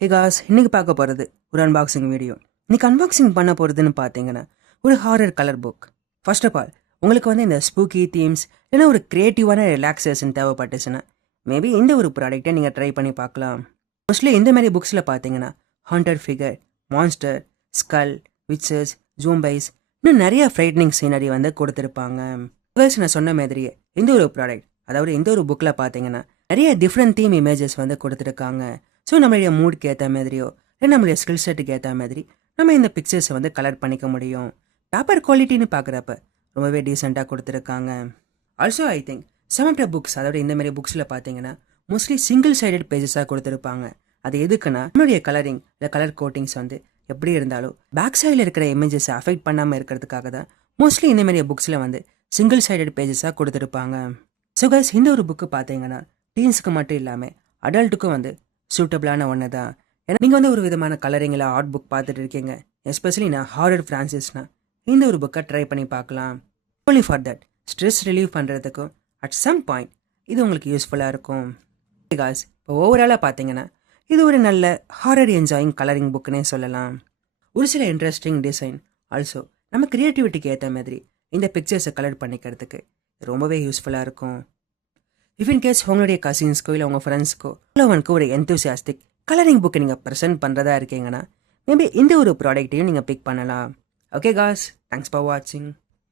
ஹே cos, இன்னைக்கு பார்க்க போகிறது ஒரு அன்பாக்சிங் வீடியோ. இன்னைக்கு அன்பாக்சிங் பண்ண போகிறதுன்னு பார்த்தீங்கன்னா ஒரு horror colour book. First of all உங்களுக்கு இந்த ஸ்பூக்கி தீம்ஸ் இல்லைன்னா ஒரு க்ரியேட்டிவான ரிலாக்ஸேஷன் தேவைப்பட்டுச்சுன்னா மேபி இந்த ஒரு ப்ராடக்ட்டை நீங்கள் ட்ரை பண்ணி பார்க்கலாம். மோஸ்ட்லி இந்த மாதிரி புக்ஸில் பார்த்தீங்கன்னா haunted figure, monster, skull, witches, zombies இன்னும் நிறைய ஃப்ரைட்னிங் சீனரி கொடுத்துருப்பாங்க. நான் சொன்ன மாதிரியே இந்த ஒரு ப்ராடக்ட், அதாவது இந்த ஒரு புக்கில் பார்த்தீங்கன்னா நிறைய டிஃப்ரெண்ட் தீம் இமேஜஸ் கொடுத்துருக்காங்க. ஸோ நம்மளுடைய மூடுக்கு ஏற்ற மாதிரியோ இல்லை நம்மளுடைய ஸ்கில் செட்டுக்கு ஏற்ற மாதிரி நம்ம இந்த பிக்சர்ஸை கலர் பண்ணிக்க முடியும். பேப்பர் குவாலிட்டின்னு பார்க்குறப்ப ரொம்பவே டீசெண்டாக கொடுத்துருக்காங்க. Also I think some of the books, அதாவது இந்த மாதிரி புக்ஸில் பார்த்தீங்கன்னா மோஸ்ட்லி சிங்கிள் சைடட் பேஜஸாக கொடுத்துருப்பாங்க. அது எதுக்குன்னா நம்மளுடைய கலரிங் இல்லை கலர் கோட்டிங்ஸ் எப்படி இருந்தாலும் பேக் சைடில் இருக்கிற இமேஜஸை அஃபெக்ட் பண்ணாமல் இருக்கிறதுக்காக தான் மோஸ்ட்லி இந்த மாதிரி புக்ஸில் சிங்கிள் சைடட் பேஜஸாக கொடுத்துருப்பாங்க. ஸோ கைஸ், இந்த ஒரு புக்கு பார்த்தீங்கன்னா டீன்ஸுக்கு மட்டும் இல்லாமல் அடல்ட்டுக்கும் சூட்டபிளான ஒன்று தான். ஏன்னா நீங்கள் ஒரு விதமான கலரிங்கில் ஆர்ட் புக் பார்த்துட்டு இருக்கீங்க, எஸ்பெஷலி நான் ஹாரர் ஃப்ரான்சிஸ்னா இந்த ஒரு புக்கை ட்ரை பண்ணி பார்க்கலாம். Only for that stress relieve பண்ணுறதுக்கும் அட் சம் பாயிண்ட் இது உங்களுக்கு யூஸ்ஃபுல்லாக இருக்கும். காஸ், இப்போ ஓவராலாக பார்த்தீங்கன்னா இது ஒரு நல்ல ஹாரர் என்ஜாயிங் கலரிங் புக்குன்னே சொல்லலாம். ஒரு சில இன்ட்ரெஸ்டிங் டிசைன், ஆல்சோ நம்ம க்ரியேட்டிவிட்டிக்கு ஏற்ற மாதிரி இந்த பிக்சர்ஸை கலர் பண்ணிக்கிறதுக்கு ரொம்பவே யூஸ்ஃபுல்லாக இருக்கும். இஃப் இன் கேஸ் உங்களுடைய கசின்ஸ்க்கோ இல்லை உங்கள் ஃப்ரெண்ட்ஸ்க்கோ இல்லை ஒரு எந்தூசியாஸ்டிக் கலரிங் புக்கை நீங்கள் ப்ரெசென்ட் பண்ணுறதா இருக்கீங்கன்னா மேபி இந்த ஒரு ப்ராடக்ட்டையும் நீங்கள் பிக் பண்ணலாம். ஓகே காஸ், தேங்க்ஸ் ஃபார் வாட்சிங்.